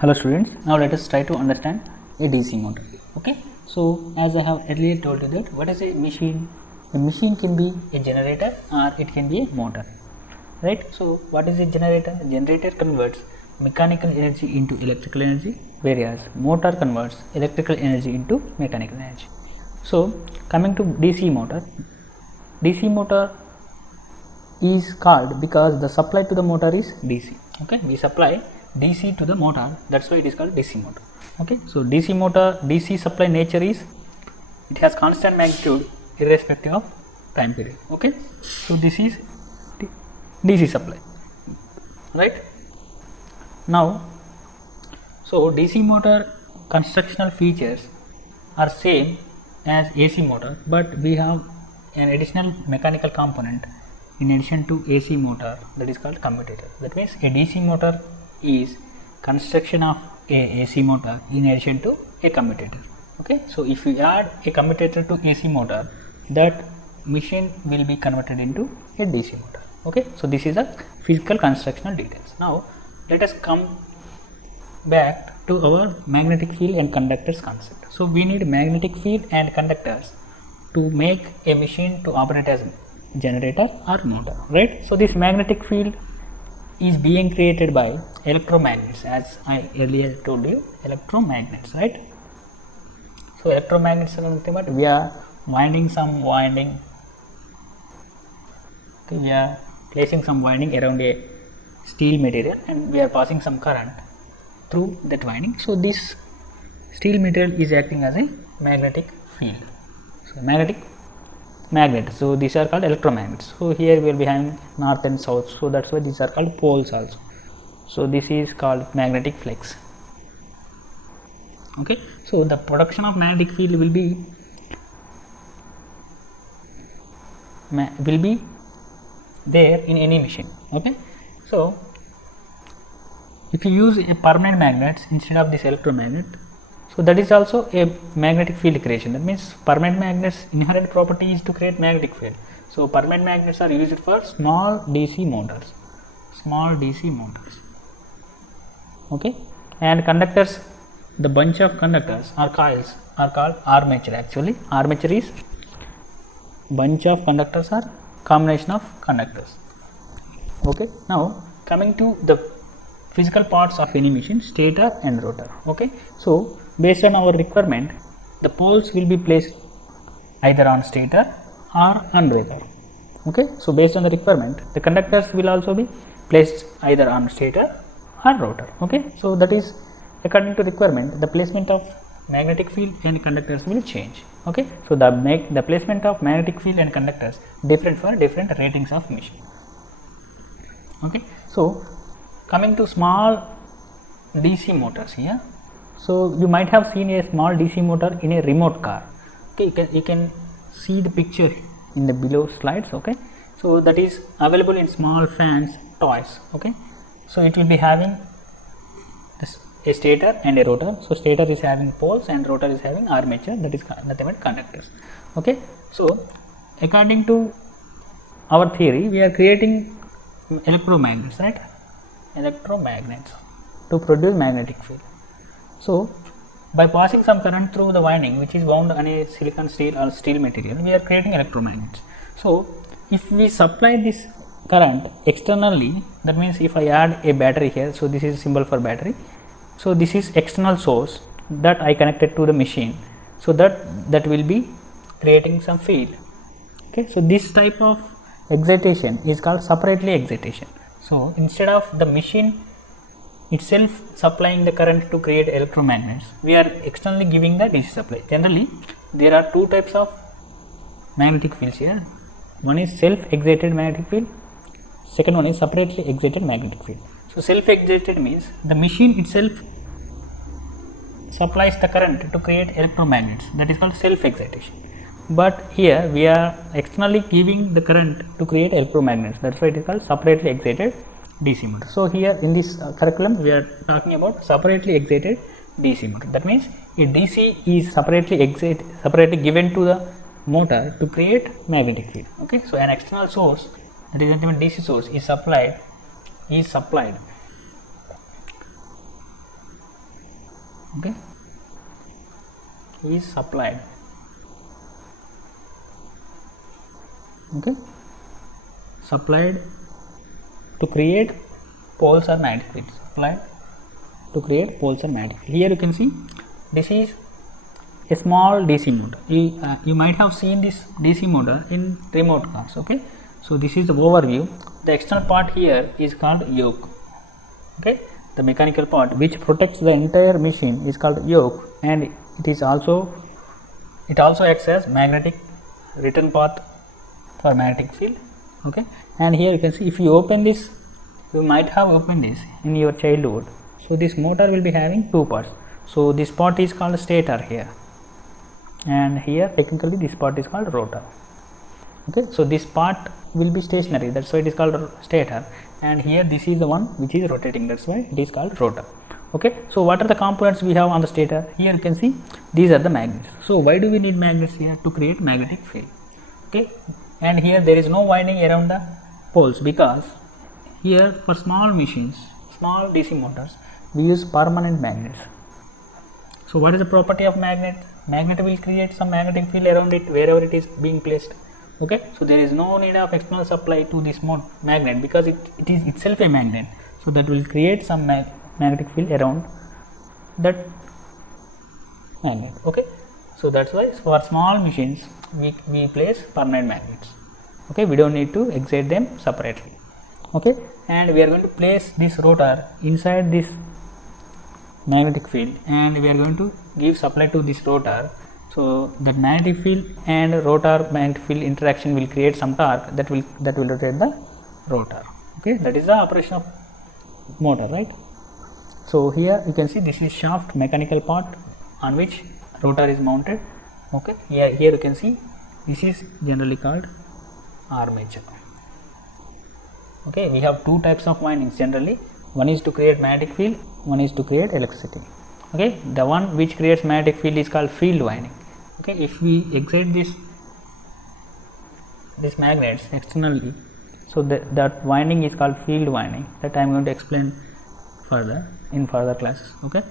Hello students, now let us try to understand a DC motor. Okay, so as I have earlier told you that what is a machine? A machine can be a generator or it can be a motor, right? So what is a generator? A generator converts mechanical energy into electrical energy, whereas motor converts electrical energy into mechanical energy. So coming to DC motor is called because the supply to the motor is DC. Okay, we supply DC to the motor, that's why it is called DC motor. Okay, so DC supply nature is it has constant magnitude irrespective of time period. Okay, so this is DC supply, right? Now, so DC motor constructional features are same as AC motor, but we have an additional mechanical component in addition to AC motor, that is called commutator. That means a DC motor is construction of a AC motor in addition to a commutator. Okay, so if we add a commutator to AC motor, that machine will be converted into a DC motor. Okay, so this is a physical constructional details. Now let us come back to our magnetic field and conductors concept. So we need magnetic field and conductors to make a machine to operate as generator or motor, right? So this magnetic field is being created by electromagnets, as I earlier told you, electromagnets, right? So electromagnets are nothing but we are winding some winding. Okay, we are placing some winding around a steel material and we are passing some current through that winding. So this steel material is acting as a magnetic field. So magnet. So these are called electromagnets. So here we will be having north and south. So that's why these are called poles also. So this is called magnetic flux. Okay. So the production of magnetic field will be there in any machine. Okay. So if you use a permanent magnet instead of this electromagnet, so that is also a magnetic field creation. That means permanent magnets inherent property is to create magnetic field. So permanent magnets are used for small DC motors. Okay, and conductors, the bunch of conductors or coils are called armature. Actually, armature is bunch of conductors or combination of conductors. Okay, now coming to the physical parts of any machine, stator and rotor. Okay, so based on our requirement, the poles will be placed either on stator or on rotor. Okay, so based on the requirement, the conductors will also be placed either on stator or rotor. Okay, so that is according to requirement, the placement of magnetic field and conductors will change. Okay, so the placement of magnetic field and conductors different for different ratings of machine. Okay, so coming to small DC motors here. So you might have seen a small DC motor in a remote car. Okay, you can see the picture in the below slides. Okay, so that is available in small fans toys. Okay, so it will be having a stator and a rotor. So stator is having poles and rotor is having armature, that is nothing but conductors. Okay, so according to our theory, we are creating electromagnets, right? Electromagnets to produce magnetic field. So by passing some current through the winding which is wound on a silicon steel or steel material, we are creating electromagnets. So if we supply this current externally, that means if I add a battery here, so this is symbol for battery. So this is external source that I connected to the machine, so that will be creating some field. Okay, so this type of excitation is called separately excitation. So instead of the machine itself supplying the current to create electromagnets, we are externally giving the DC supply. Generally, there are two types of magnetic fields here. One is self-excited magnetic field. Second one is separately excited magnetic field. So self-excited means the machine itself supplies the current to create electromagnets. That is called self-excitation. But here we are externally giving the current to create electromagnets. That's why it is called separately excited DC motor. So here in this curriculum we are talking about separately excited DC motor. That means a DC is separately given to the motor to create magnetic field. Okay, so an external source, that is a DC source, is supplied okay, is supplied, okay, supplied to create poles or magnetic fields, supplied to create poles or magnetic field. Here you can see this is a small DC motor. You might have seen this DC motor in remote cars, okay. So this is the overview. The external part here is called yoke, okay. The mechanical part which protects the entire machine is called yoke, and it also acts as magnetic return path for magnetic field, okay. And here you can see, if you open this, you might have opened this in your childhood. So this motor will be having two parts. So this part is called stator here, and here technically this part is called rotor, okay. So this part will be stationary, that's why it is called stator, and here this is the one which is rotating, that's why it is called rotor, okay. So what are the components we have on the stator? Here you can see these are the magnets. So why do we need magnets here? To create magnetic field, okay. And here there is no winding around the poles, because here for small machines, small DC motors, we use permanent magnets. So what is the property of magnet? Magnet will create some magnetic field around it wherever it is being placed, okay. So there is no need of external supply to this magnet, because it is itself a magnet. So that will create some magnetic field around that magnet, okay. So that's why for small machines we place permanent magnets, okay. We don't need to excite them separately, okay. And we are going to place this rotor inside this magnetic field, and we are going to give supply to this rotor. So that magnetic field and rotor magnetic field interaction will create some torque that will rotate the rotor, okay. That is the operation of motor, right? So here you can see this is shaft mechanical part on which rotor is mounted, okay. Here you can see this is generally called armature, okay. We have two types of windings generally. One is to create magnetic field, one is to create electricity, okay. The one which creates magnetic field is called field winding, okay. If we excite these magnets externally, so that winding is called field winding. That I am going to explain further in further classes, okay.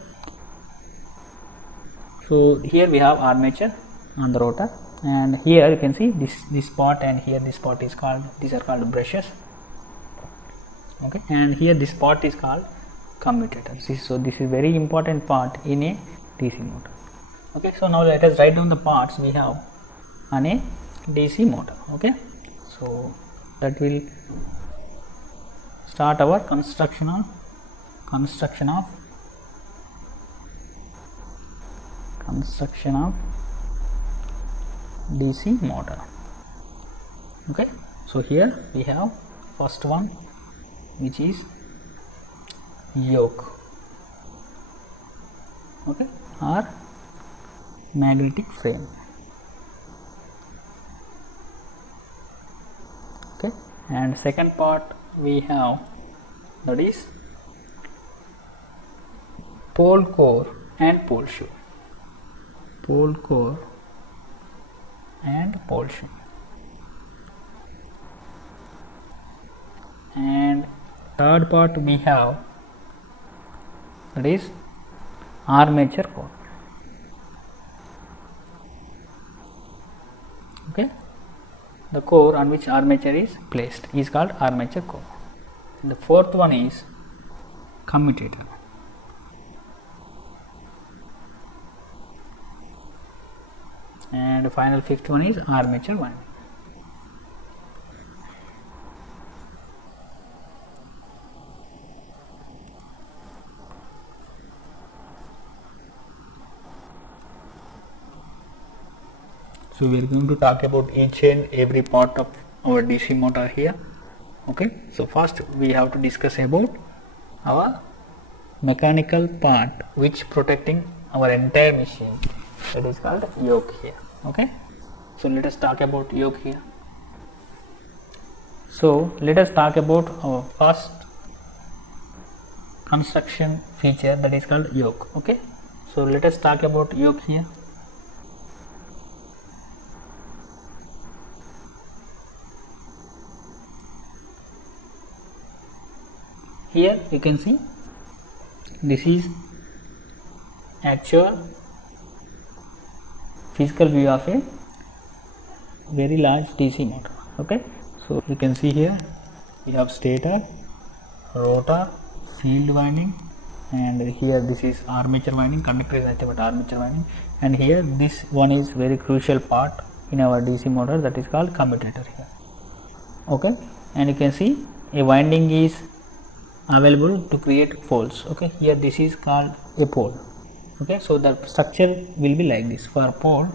So here we have armature on the rotor, and here you can see this part, and here this part is called, these are called brushes, okay. And here this part is called commutator. So this is very important part in a DC motor, okay. So now let us write down the parts we have on a DC motor, okay. So that will start our construction of DC motor, okay. So here we have first one, which is yoke, okay, or magnetic frame, okay. And second part we have, that is pole core and pole shoe, pole core and pole shoe. And third part we have, that is armature core, okay. The core on which armature is placed is called armature core. And the fourth one is commutator, and the final fifth one is armature winding. So we are going to talk about each and every part of our DC motor here, okay. So first we have to discuss about our mechanical part which protecting our entire machine, that is called yoke here, okay. So let us talk about yoke here. So let us talk about our first construction feature, that is called yoke, okay. So let us talk about yoke here. Here you can see this is actual physical view of a very large DC motor. Okay, so you can see here we have stator, rotor, field winding, and here this is armature winding. Conductor is nothing but armature winding, and here this one is very crucial part in our DC motor, that is called commutator here. Okay, and you can see a winding is available to create poles. Okay, here this is called a pole. Okay, so the structure will be like this. For pole,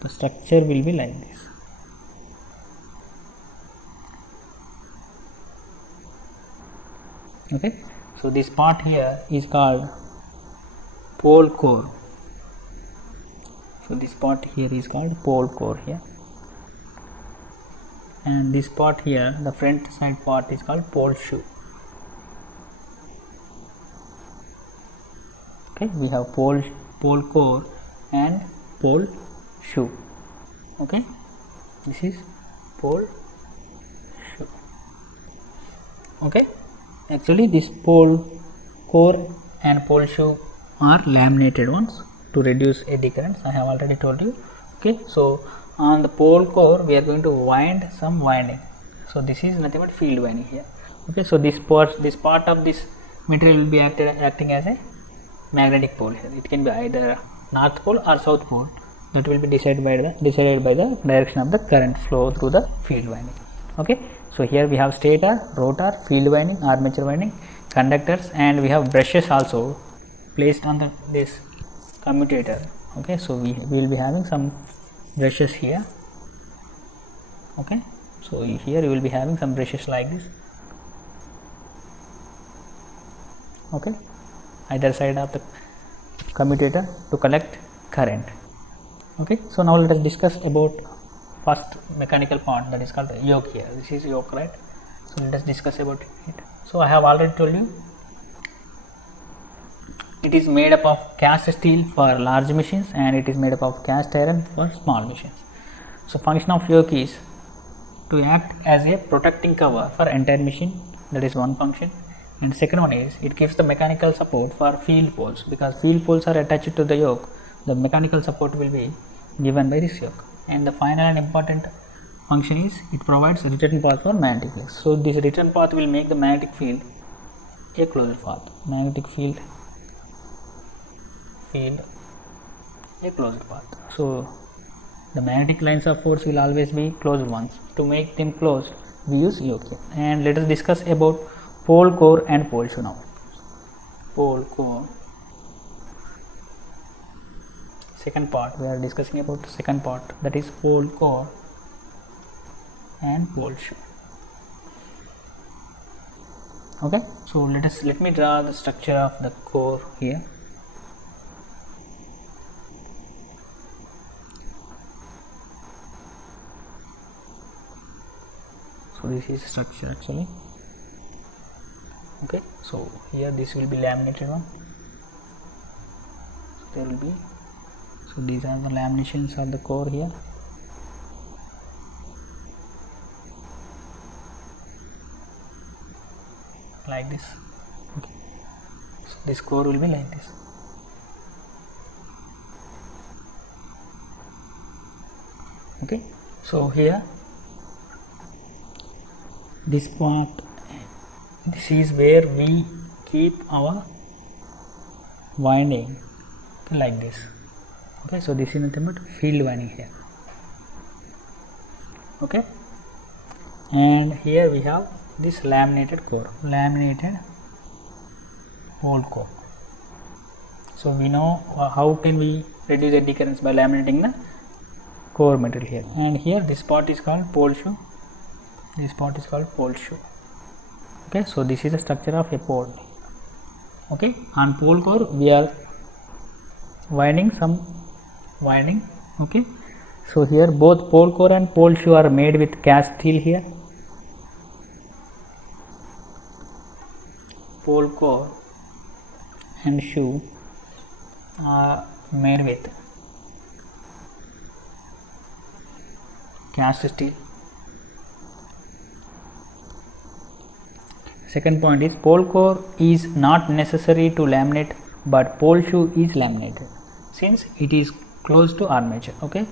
the structure will be like this. Okay, so this part here is called pole core. So this part here is called pole core here, and this part here, the front side part, is called pole shoe. Okay, we have pole core and pole shoe. Okay, this is pole shoe. Okay, actually this pole core and pole shoe are laminated ones to reduce eddy currents. I have already told you. Okay, so on the pole core we are going to wind some winding. So this is nothing but field winding here. Okay, so this part of this material will be acting as a magnetic pole here. It can be either north pole or south pole. That will be decided by the direction of the current flow through the field winding. Okay, so here we have stator, rotor, field winding, armature winding, conductors, and we have brushes also placed on this commutator. Okay, so we will be having some brushes here. Okay, so here you will be having some brushes like this. Okay, either side of the commutator to collect current. Okay, so now let us discuss about first mechanical part, that is called yoke here. This is yoke, right? So let us discuss about it. So I have already told you it is made up of cast steel for large machines and it is made up of cast iron for small machines. So function of yoke is to act as a protecting cover for entire machine. That is one function. And second one is it gives the mechanical support for field poles, because field poles are attached to the yoke. The mechanical support will be given by this yoke. And the final and important function is it provides a return path for magnetic flux. So this return path will make the magnetic field a closed path. Magnetic field a closed path. So the magnetic lines of force will always be closed ones. To make them closed, we use yoke here. And let us discuss about pole core and pole shoe now. Pole core. Second part, we are discussing about the second part, that is pole core and pole shoe. Okay, so let me draw the structure of the core here. So this is structure actually. Okay, so here this will be laminated one. There will be, so these are the laminations of the core here. Like this. Okay, so this core will be like this. Okay, so here this part, this is where we keep our winding, like this. Okay, so this is nothing but field winding here. Okay, and here we have this laminated core, laminated pole core. So we know how can we reduce eddy currents by laminating the core material here. And here this part is called pole shoe. This part is called pole shoe. Okay, so this is the structure of a pole. Okay, on pole core we are winding some winding. Okay, so here both pole core and pole shoe are made with cast steel here. Pole core and shoe are made with cast steel. Second point is pole core is not necessary to laminate but pole shoe is laminated since it is close to armature. Okay,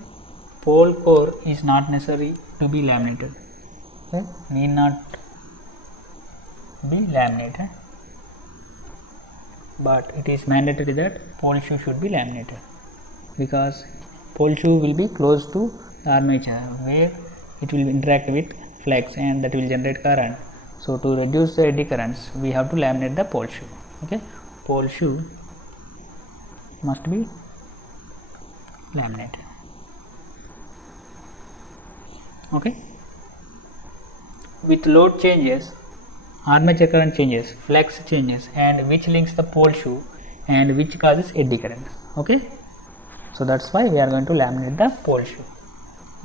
pole core is not necessary to be laminated. Okay, need not be laminated, but it is mandatory that pole shoe should be laminated because pole shoe will be close to the armature where it will interact with flex and that will generate current. So to reduce the eddy currents, we have to laminate the pole shoe. Okay, pole shoe must be laminated. Okay, with load changes, armature current changes, flex changes, and which links the pole shoe and which causes eddy current. Okay, so that's why we are going to laminate the pole shoe.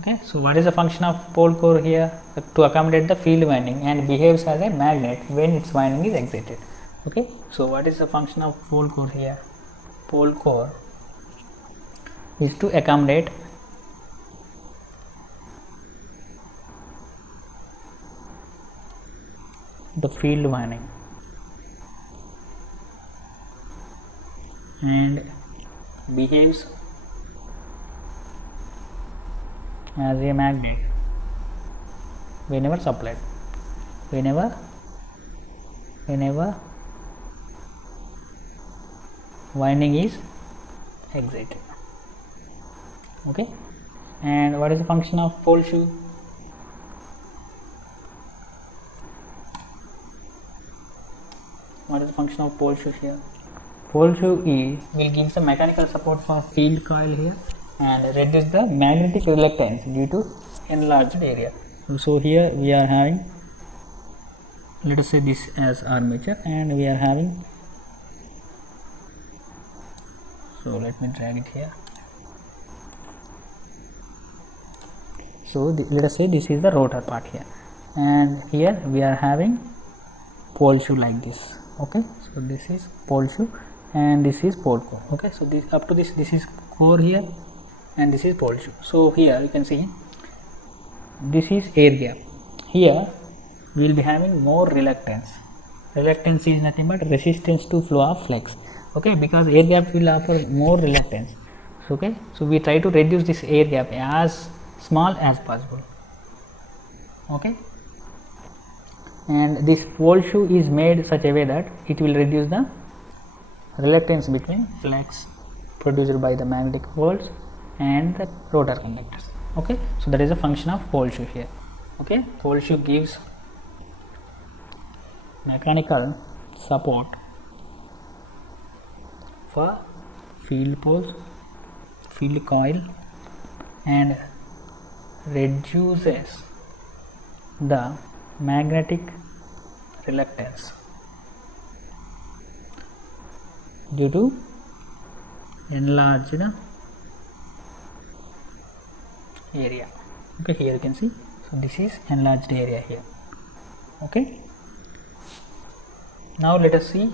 Okay, so what is the function of pole core here? To accommodate the field winding and behaves as a magnet when its winding is excited. Okay, so what is the function of pole core here? Pole core is to accommodate the field winding and behaves as a magnet whenever supplied, whenever winding is excited. Okay, and what is the function of pole shoe? What is the function of pole shoe here? Pole shoe will give some mechanical support for field coil here and reduce the magnetic reluctance due to enlarged area. So here we are having, let us say this as armature, and we are having, so let me drag it here. So let us say this is the rotor part here, and here we are having pole shoe like this. Okay, so this is pole shoe and this is pole core. Okay, so this up to this is core here and this is pole shoe. So here you can see this is air gap. Here we will be having more reluctance. Reluctance is nothing but resistance to flow of flex. Okay, because air gap will offer more reluctance. So, okay, so we try to reduce this air gap as small as possible. Okay, and this pole shoe is made such a way that it will reduce the reluctance between flex produced by the magnetic poles and the rotor conductors. Okay, so that is a function of pole shoe here. Okay, pole shoe gives mechanical support for field poles, field coil, and reduces the magnetic reluctance due to enlarged area. Okay, here you can see, so this is enlarged area here. Okay, now let us see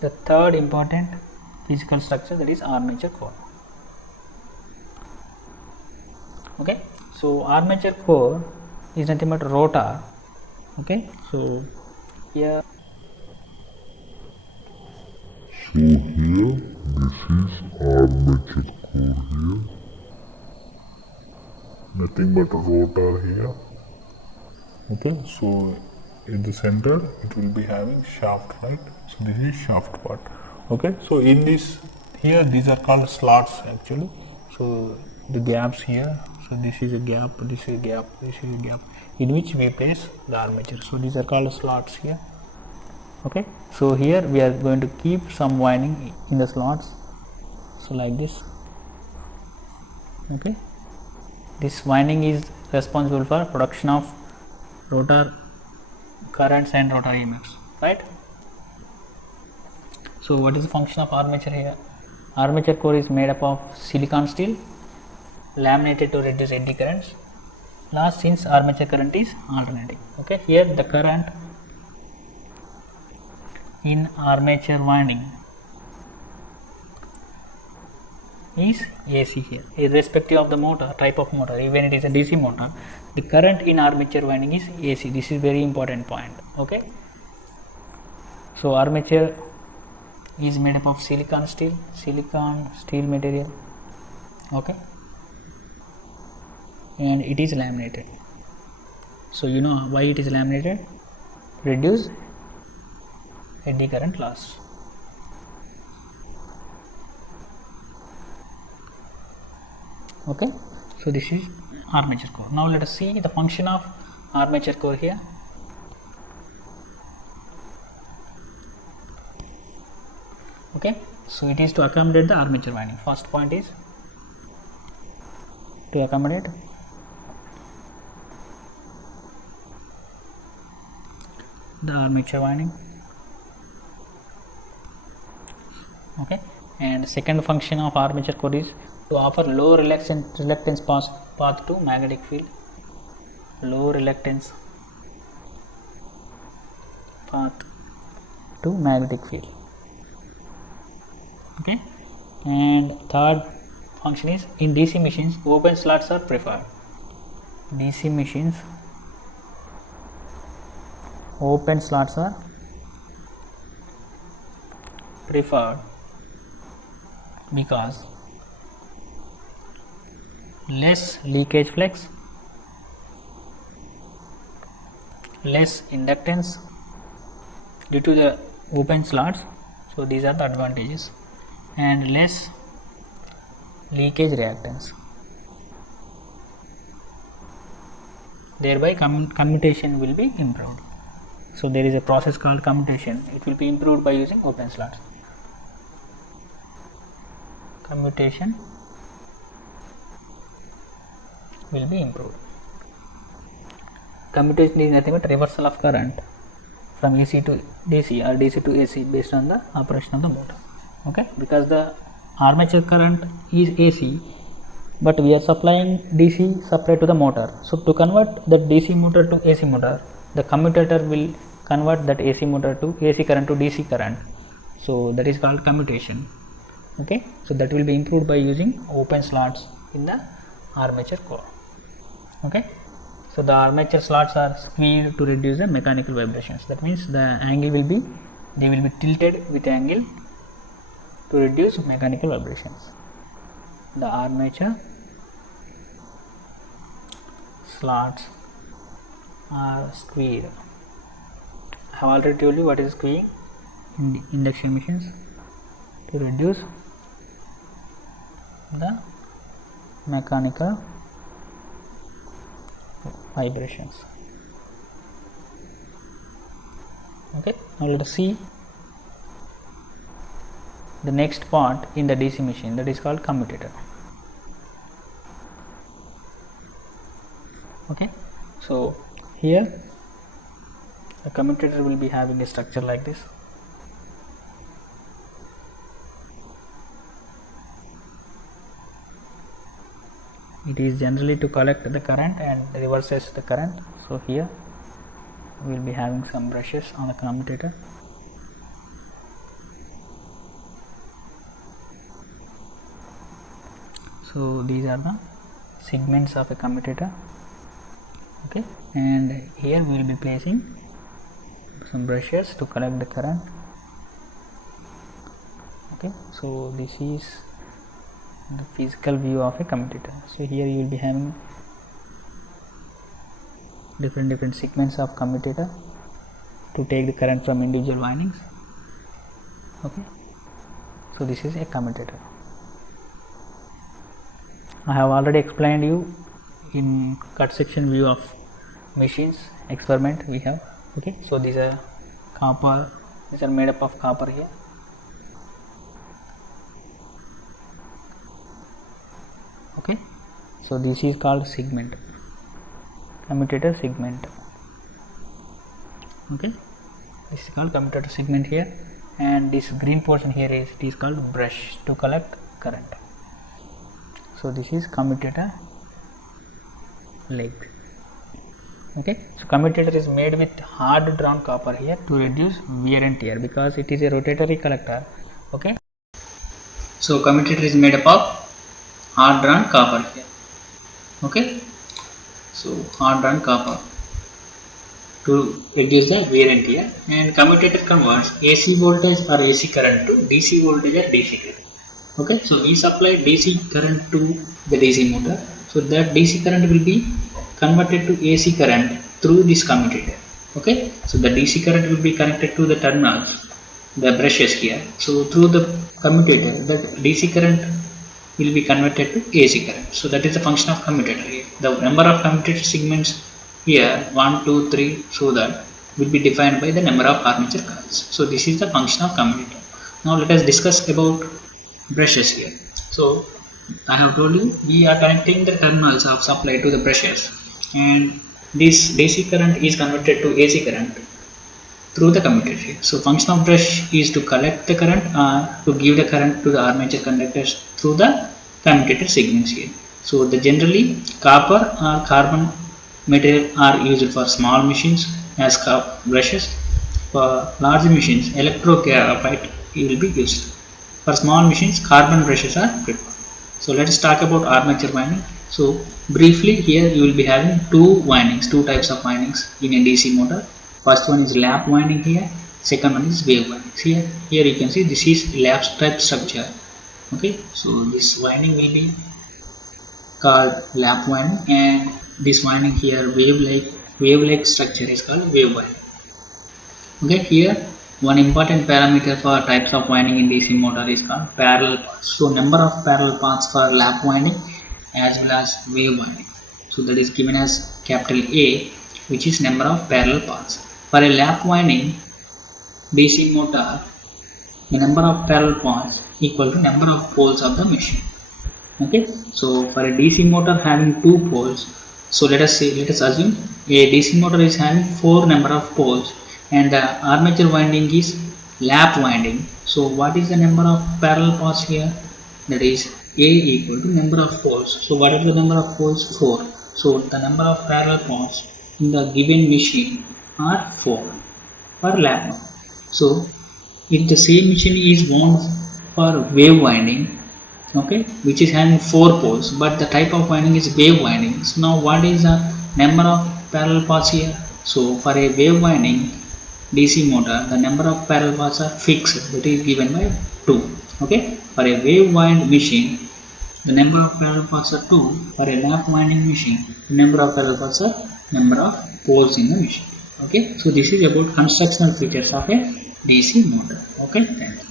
the third important physical structure, that is armature core. Okay, so armature core is nothing but rotor. Okay, so here, so here this is armature core here, nothing but rotor here. Okay, so in the center it will be having shaft, right? So this is shaft part. Okay, so in this here these are called slots actually. So the gaps here, so this is a gap, this is a gap, this is a gap in which we place the armature. So these are called slots here. Okay, so here we are going to keep some winding in the slots, so like this. Okay, this winding is responsible for production of rotor currents and rotor EMFs, right? So what is the function of armature here? Armature core is made up of silicon steel laminated to reduce eddy currents. Last, since armature current is alternating. Okay, here the current in armature winding is AC here, irrespective of the motor, type of motor. Even it is a DC motor, the current in armature winding is AC. This is very important point. Okay, so armature is made up of silicon steel material, okay, and it is laminated. So you know why it is laminated? Reduce eddy current loss. Okay, so this is armature core. Now let us see the function of armature core here. Okay, so it is to accommodate the armature winding. First point is to accommodate the armature winding. Okay, and second function of armature core is to offer low reluctance path to magnetic field. Low reluctance path to magnetic field. Okay, and third function is in DC machines open slots are preferred. DC machines open slots are preferred because less leakage flux, less inductance due to the open slots, so these are the advantages, and less leakage reactance, thereby commutation will be improved. So there is a process called commutation. It will be improved by using open slots. Commutation will be improved. Commutation is nothing but reversal of current from AC to DC or DC to AC based on the operation of the motor. Okay, because the armature current is AC, but we are supplying DC supply to the motor. So to convert the DC motor to AC motor, the commutator will convert that AC motor to AC current to DC current. So that is called commutation. Okay, so that will be improved by using open slots in the armature core. Okay, so the armature slots are squeezed to reduce the mechanical vibrations. That means the angle will be, they will be tilted with angle to reduce mechanical vibrations. The armature slots are squeezed. I have already told you what is squeezing in induction machines, to reduce the mechanical vibrations. Okay, now let us see the next part in the DC machine, that is called commutator. Okay, so here the commutator will be having a structure like this. It is generally to collect the current and reverses the current. So here we will be having some brushes on the commutator. So these are the segments of a commutator. Okay, and here we will be placing some brushes to collect the current. Okay, so this is the physical view of a commutator. So here you will be having different segments of commutator to take the current from individual windings. Okay, so this is a commutator. I have already explained you in cut section view of machines experiment we have. Okay, so these are copper, these are made up of copper here. Okay, so this is called segment, commutator segment. Okay, this is called commutator segment here, and this green portion here is, it is called brush to collect current. So this is commutator leg. Okay, so commutator is made with hard drawn copper here to reduce wear and tear because it is a rotatory collector. Okay, so commutator is made up of hard drawn copper here. Okay, so hard drawn copper. to reduce the wear and tear. And commutator converts AC voltage or AC current to DC voltage or DC current. Okay, so we supply DC current to the DC motor, so that DC current will be converted to AC current through this commutator. Okay, so the DC current will be connected to the terminals, the brushes here. So through the commutator, that DC current will be converted to AC current. So that is the function of commutator here. The number of commutator segments here 1, 2, 3, so that will be defined by the number of armature coils. So this is the function of commutator. Now let us discuss about brushes here. So I have told you we are connecting the terminals of supply to the brushes, and this DC current is converted to AC current through the commutator. So function of brush is to collect the current or to give the current to the armature conductors through the commutator segments here. So the generally copper or carbon material are used for small machines as brushes. For large machines, electrographite will be used. For small machines, carbon brushes are preferred. So let us talk about armature winding. So briefly, here you will be having two types of windings in a DC motor. First one is lap winding here, second one is wave winding. Here you can see this is lap type structure. Okay, so this winding will be called lap winding, and this winding here wave-like structure is called wave winding. Okay, here one important parameter for types of winding in DC motor is called parallel paths. So number of parallel paths for lap winding as well as wave winding. So that is given as capital A, which is number of parallel paths. For a lap winding DC motor, the number of parallel paths equal to number of poles of the machine. Okay, so for a DC motor having 2 poles, so let us assume a DC motor is having 4 number of poles, and the armature winding is lap winding. So what is the number of parallel paths here? That is A equal to number of poles. So what are the number of poles? 4. So the number of parallel paths in the given machine are 4 for lap winding. So if the same machine is wound for wave winding, okay, which is having 4 poles, but the type of winding is wave winding. So now what is the number of parallel paths here? So for a wave winding DC motor, the number of parallel paths are fixed, that is given by 2. Okay, for a wave wind machine, the number of parallel paths are 2. For a lap winding machine, the number of parallel paths are number of poles in the machine. Okay, so this is about constructional features of a DC motor. Okay, thank you.